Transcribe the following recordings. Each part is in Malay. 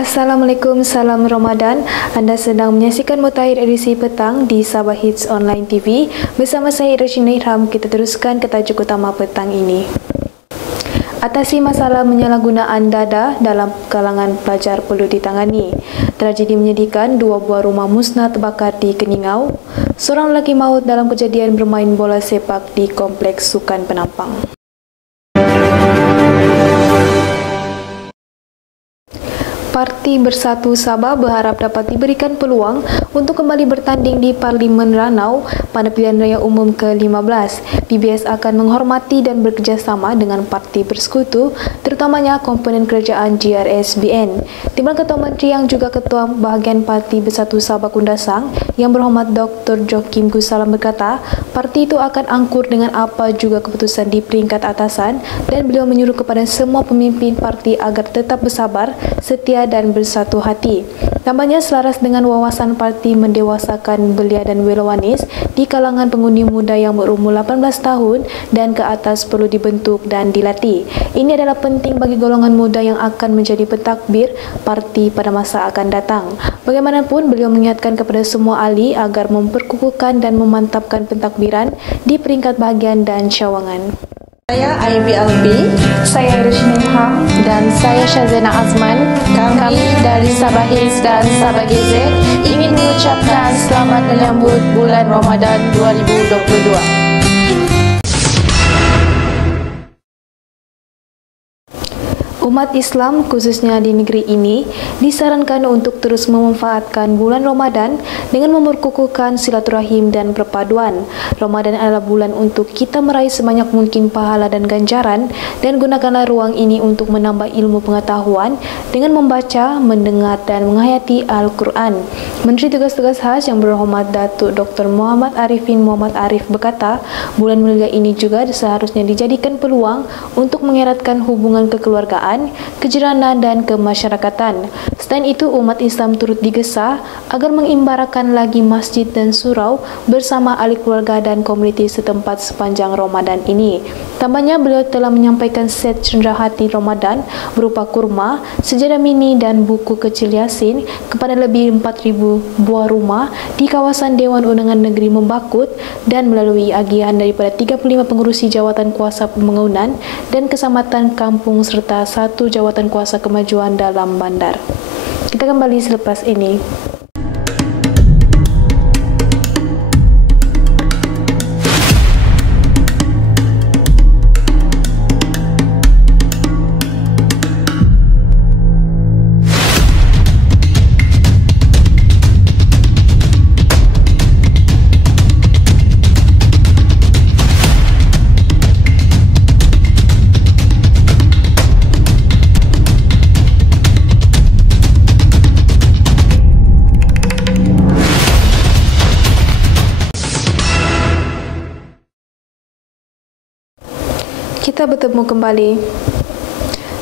Assalamualaikum, salam Ramadan. Anda sedang menyaksikan Mutakhir edisi petang di Sabah Hits Online TV. Bersama saya Rashina Irham, kita teruskan ke tajuk utama petang ini. Atasi masalah penyalahgunaan dada dalam kalangan pelajar perlu ditangani. Tragedi menyedihkan, 2 buah rumah musnah terbakar di Keningau. Seorang lelaki maut dalam kejadian bermain bola sepak di Kompleks Sukan Penampang. Parti Bersatu Sabah berharap dapat diberikan peluang untuk kembali bertanding di Parlimen Ranau pada pilihan raya umum ke-15. PBS akan menghormati dan bekerjasama dengan parti bersekutu, terutamanya komponen kerajaan GRSBN. Timbalan Ketua Menteri yang juga Ketua Bahagian Parti Bersatu Sabah Kundasang, yang berhormat Dr. Joakim Gusalam berkata, parti itu akan angkur dengan apa juga keputusan di peringkat atasan, dan beliau menyuruh kepada semua pemimpin parti agar tetap bersabar, setia dan bersatu hati. Tambahnya, selaras dengan wawasan parti mendewasakan belia dan welawanis di kalangan pengundi muda yang berumur 18 tahun dan ke atas perlu dibentuk dan dilatih. Ini adalah penting bagi golongan muda yang akan menjadi pentadbir parti pada masa akan datang. Bagaimanapun, beliau mengingatkan kepada semua ahli agar memperkukuhkan dan memantapkan pentadbiran di peringkat bahagian dan cawangan. Saya Ivy Albi, Saya Rashina Irham, dan saya Syazena Azman. Kami dari Sabah Hits dan Sabah GZ ingin mengucapkan selamat menyambut bulan Ramadan 2022. Umat Islam khususnya di negeri ini disarankan untuk terus memanfaatkan bulan Ramadan dengan memperkukuhkan silaturahim dan perpaduan. Ramadan adalah bulan untuk kita meraih sebanyak mungkin pahala dan ganjaran, dan gunakanlah ruang ini untuk menambah ilmu pengetahuan dengan membaca, mendengar dan menghayati Al-Quran. Menteri Tugas-Tugas Haj yang berhormat Datuk Dr. Muhammad Arifin Muhammad Arif berkata, bulan mulia ini juga seharusnya dijadikan peluang untuk mengeratkan hubungan kekeluargaan, kejiranan dan kemasyarakatan. Selain itu, umat Islam turut digesa agar mengimbarakan lagi masjid dan surau bersama ahli keluarga dan komuniti setempat sepanjang Ramadan ini. Tambahnya, beliau telah menyampaikan set cenderahati Ramadan berupa kurma, sejadah mini dan buku kecil Yasin kepada lebih 4,000 buah rumah di kawasan Dewan Undangan Negeri Membakut, dan melalui agihan daripada 35 pengurusi jawatan kuasa pembangunan dan keselamatan kampung serta 1 jawatan kuasa kemajuan dalam bandar. Kita kembali selepas ini. Kita bertemu kembali.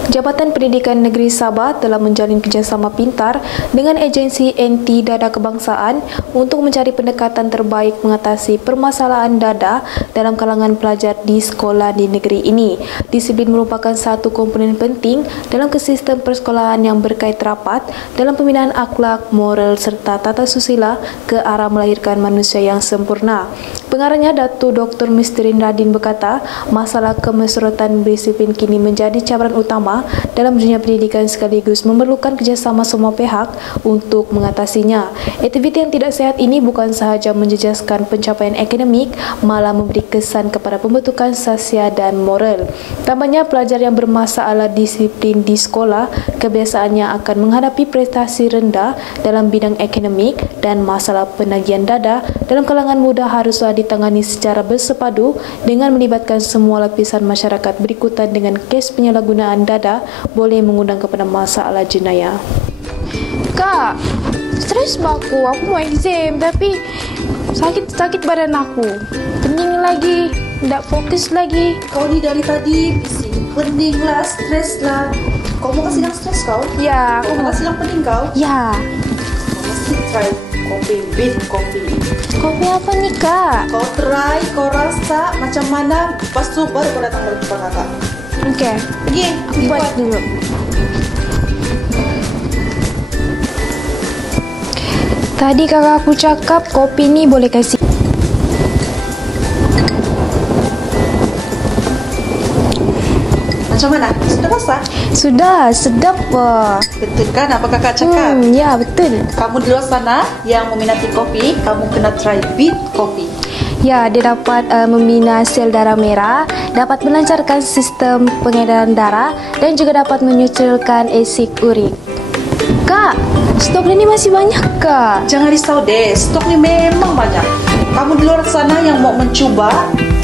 Jabatan Pendidikan Negeri Sabah telah menjalin kerjasama pintar dengan agensi anti dada kebangsaan untuk mencari pendekatan terbaik mengatasi permasalahan dada dalam kalangan pelajar di sekolah di negeri ini. Disiplin merupakan satu komponen penting dalam kesistem persekolahan yang berkait rapat dalam pembinaan akhlak, moral serta tata susila ke arah melahirkan manusia yang sempurna. Pengarahnya Datuk Dr. Mistirin Radin berkata, masalah kemeserotan disiplin kini menjadi cabaran utama dalam dunia pendidikan sekaligus memerlukan kerjasama semua pihak untuk mengatasinya. Aktiviti yang tidak sehat ini bukan sahaja menjejaskan pencapaian akademik, malah memberi kesan kepada pembentukan sosial dan moral. Tambahnya, pelajar yang bermasalah disiplin di sekolah kebiasaannya akan menghadapi prestasi rendah dalam bidang akademik, dan masalah penagihan dada dalam kalangan muda haruslah ditangani secara bersepadu dengan melibatkan semua lapisan masyarakat berikutan dengan kes penyalahgunaan dada boleh mengundang kepada masalah jenayah. Kak, stres aku mau exam tapi sakit badan aku. Pening lagi, tak fokus lagi. Kau ni dari tadi bising, pening lah, stres lah. Kau mau kasih stres kau? Ya. Kau mau kasih pening kau? Ya. Kau mesti try kopi, beef kopi. Kopi apa nih kak? Kau try, kau rasa macam mana, lepas tu baru kau datang berjumpa kakak. Oke. Pergi, Aku buat dulu. Tadi kakak aku cakap kopi ni boleh kasih. Macam mana? Sudah masak? Sudah, sedap wah. Betul kan apa kakak cakap? Ya, betul. Kamu di luar sana yang meminati kopi, kamu kena try Beat Coffee. Ya, dia dapat membina sel darah merah, dapat melancarkan sistem pengedaran darah dan juga dapat menyucikan asid urik. Kak, stok ni masih banyak kak? Jangan risau deh, stok ni memang banyak. Kamu di luar sana yang mau mencuba,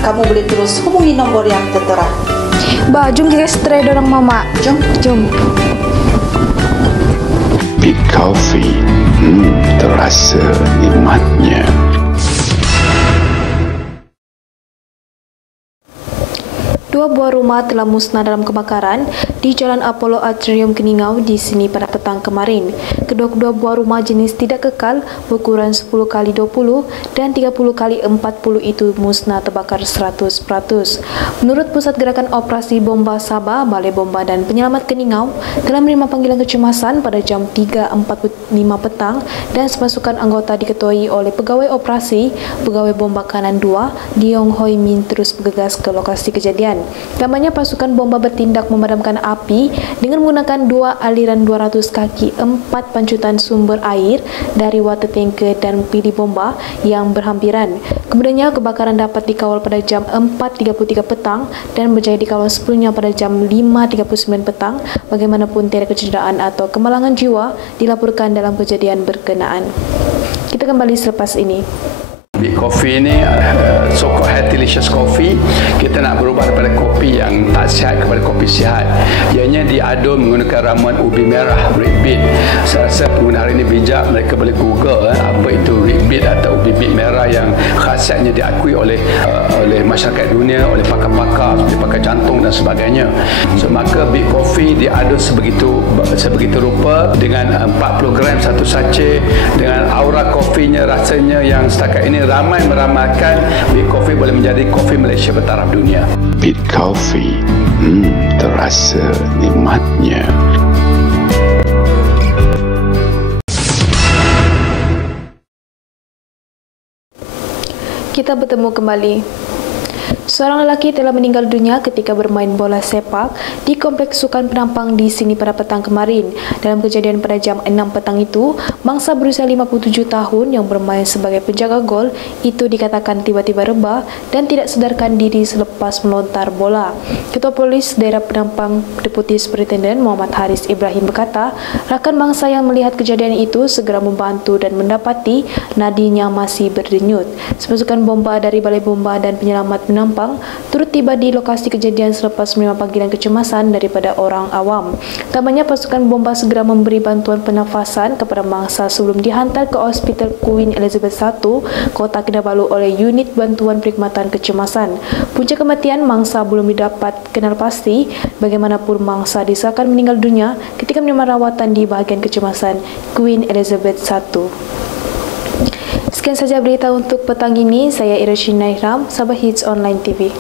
kamu boleh terus hubungi nombor yang tertera. Bah, jom kita stray dorang mama. Jom. Beat Coffee, terasa nikmatnya. Dua buah rumah telah musnah dalam kebakaran di Jalan Apollo Atrium Keningau di sini pada petang kemarin. Kedua-dua buah rumah jenis tidak kekal berukuran 10 kali 20 dan 30 kali 40 itu musnah terbakar 100%. Menurut Pusat Gerakan Operasi Bomba Sabah, Balai Bomba dan Penyelamat Keningau telah menerima panggilan kecemasan pada jam 3.45 petang dan sepasukan anggota diketuai oleh Pegawai Operasi Pegawai Bomba Kanan 2 Diong Hoi Min terus bergegas ke lokasi kejadian. Tambahnya pasukan bomba bertindak memadamkan api dengan menggunakan 2 aliran 200 kaki 4 pancutan sumber air dari water tanker dan pilih bomba yang berhampiran. Kemudiannya kebakaran dapat dikawal pada jam 4.33 petang dan berjaya dikawal sebelumnya pada jam 5.39 petang. Bagaimanapun tiada kecederaan atau kemalangan jiwa dilaporkan dalam kejadian berkenaan. Kita kembali selepas ini. Beat Coffee ni so-called healthy-licious coffee. Kita nak berubah daripada kopi yang tak sihat kepada kopi sihat. Ianya diadun menggunakan ramuan ubi merah, red beet. Saya rasa pengguna hari ini bijak, mereka boleh google apa itu red beet atau ubi beet merah yang khasiatnya diakui oleh masyarakat dunia, oleh pakar-pakar seperti pakar jantung dan sebagainya. So maka Beat Coffee diadun sebegitu rupa dengan 40 gram satu sachet, dengan aura kopinya, rasanya yang setakat ini ramai meramalkan Beat Coffee boleh menjadi kopi Malaysia bertaraf dunia. Beat Coffee, terasa nikmatnya. Kita bertemu kembali. Seorang lelaki telah meninggal dunia ketika bermain bola sepak di Kompleks Sukan Penampang di sini pada petang kemarin. Dalam kejadian pada jam 6 petang itu, mangsa berusia 57 tahun yang bermain sebagai penjaga gol itu dikatakan tiba-tiba rebah dan tidak sedarkan diri selepas melontar bola. Ketua Polis Daerah Penampang Deputi Superintenden Muhammad Haris Ibrahim berkata, rakan mangsa yang melihat kejadian itu segera membantu dan mendapati nadinya masih berdenyut. Sepasukan bomba dari Balai Bomba dan Penyelamat Penampang turut tiba di lokasi kejadian selepas menerima panggilan kecemasan daripada orang awam. Tambahnya pasukan bomba segera memberi bantuan pernafasan kepada mangsa sebelum dihantar ke Hospital Queen Elizabeth I, Kota Kinabalu oleh Unit Bantuan Perkhidmatan Kecemasan. Punca kematian mangsa belum didapat kenal pasti. Bagaimanapun mangsa disahkan meninggal dunia ketika menerima rawatan di bahagian kecemasan Queen Elizabeth I. Sekian saja berita untuk petang ini. Saya Irashina Ihram, Sabah Hits Online TV.